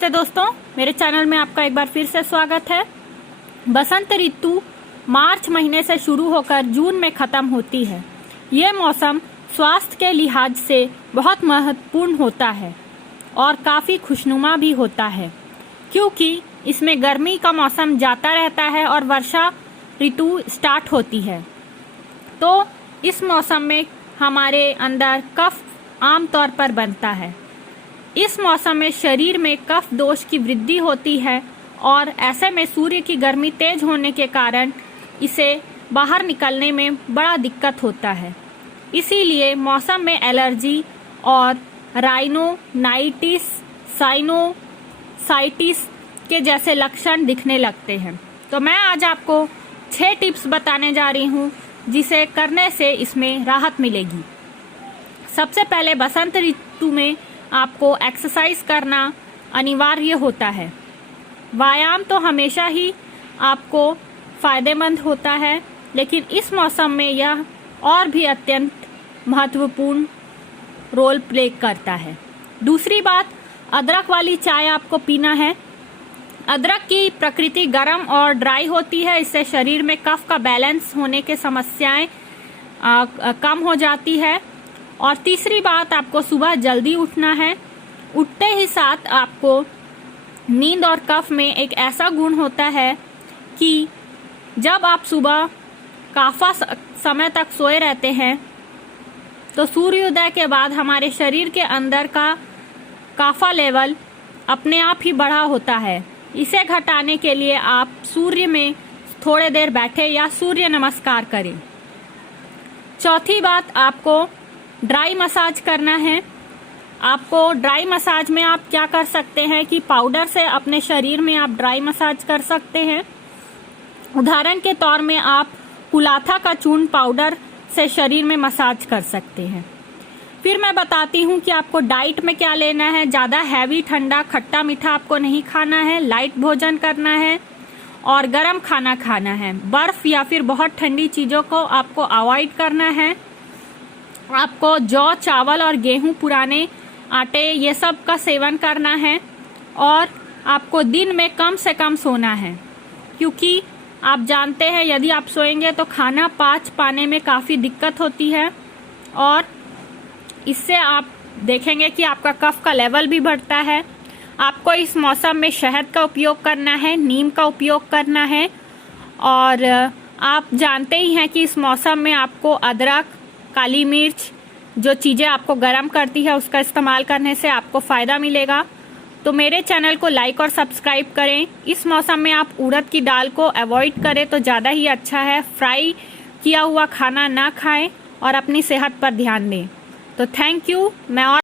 नमस्ते दोस्तों, मेरे चैनल में आपका एक बार फिर से स्वागत है। बसंत ऋतु मार्च महीने से शुरू होकर जून में खत्म होती है। ये मौसम स्वास्थ्य के लिहाज से बहुत महत्वपूर्ण होता है और काफ़ी खुशनुमा भी होता है, क्योंकि इसमें गर्मी का मौसम जाता रहता है और वर्षा ऋतु स्टार्ट होती है। तो इस मौसम में हमारे अंदर कफ आमतौर पर बनता है। इस मौसम में शरीर में कफ दोष की वृद्धि होती है और ऐसे में सूर्य की गर्मी तेज होने के कारण इसे बाहर निकलने में बड़ा दिक्कत होता है। इसीलिए मौसम में एलर्जी और राइनोनाइटिस, साइनोसाइटिस के जैसे लक्षण दिखने लगते हैं। तो मैं आज आपको 6 टिप्स बताने जा रही हूँ जिसे करने से इसमें राहत मिलेगी। सबसे पहले बसंत ऋतु में आपको एक्सरसाइज करना अनिवार्य होता है। व्यायाम तो हमेशा ही आपको फायदेमंद होता है, लेकिन इस मौसम में यह और भी अत्यंत महत्वपूर्ण रोल प्ले करता है। दूसरी बात, अदरक वाली चाय आपको पीना है। अदरक की प्रकृति गर्म और ड्राई होती है, इससे शरीर में कफ का बैलेंस होने के समस्याएं कम हो जाती है। और तीसरी बात, आपको सुबह जल्दी उठना है। उठते ही साथ आपको नींद और कफ में एक ऐसा गुण होता है कि जब आप सुबह काफ़ा समय तक सोए रहते हैं तो सूर्योदय के बाद हमारे शरीर के अंदर का काफ़ा लेवल अपने आप ही बढ़ा होता है। इसे घटाने के लिए आप सूर्य में थोड़े देर बैठे या सूर्य नमस्कार करें। चौथी बात, आपको ड्राई मसाज करना है। आपको ड्राई मसाज में आप क्या कर सकते हैं कि पाउडर से अपने शरीर में आप ड्राई मसाज कर सकते हैं। उदाहरण के तौर में आप कुलाथा का चूर्ण पाउडर से शरीर में मसाज कर सकते हैं। फिर मैं बताती हूँ कि आपको डाइट में क्या लेना है। ज़्यादा हैवी, ठंडा, खट्टा मीठा आपको नहीं खाना है। लाइट भोजन करना है और गर्म खाना खाना है। बर्फ या फिर बहुत ठंडी चीज़ों को आपको अवॉइड करना है। आपको जौ, चावल और गेहूं, पुराने आटे, ये सब का सेवन करना है। और आपको दिन में कम से कम सोना है, क्योंकि आप जानते हैं यदि आप सोएंगे तो खाना पाच पाने में काफ़ी दिक्कत होती है और इससे आप देखेंगे कि आपका कफ का लेवल भी बढ़ता है। आपको इस मौसम में शहद का उपयोग करना है, नीम का उपयोग करना है। और आप जानते ही हैं कि इस मौसम में आपको अदरक, काली मिर्च, जो चीज़ें आपको गर्म करती है उसका इस्तेमाल करने से आपको फ़ायदा मिलेगा। तो मेरे चैनल को लाइक और सब्सक्राइब करें। इस मौसम में आप उड़द की दाल को अवॉइड करें तो ज़्यादा ही अच्छा है। फ्राई किया हुआ खाना ना खाएं और अपनी सेहत पर ध्यान दें। तो थैंक यू। मैं और